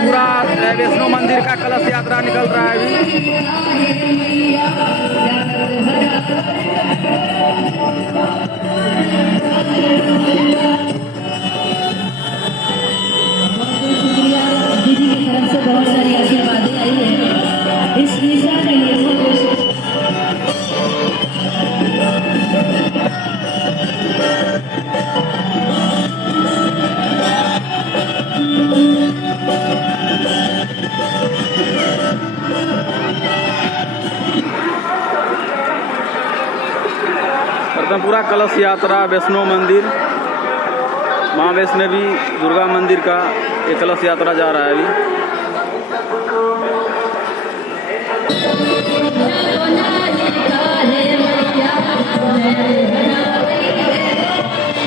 पूरा वैष्णो मंदिर का कलश यात्रा निकल रहा है अभी। दीदी की तरफ से बहुत सारी आशीर्वादें आई है इस निशा के लिए। पूरा कलश यात्रा वैष्णो मंदिर माँ वैष्णवी दुर्गा मंदिर का ये कलश यात्रा जा रहा है अभी।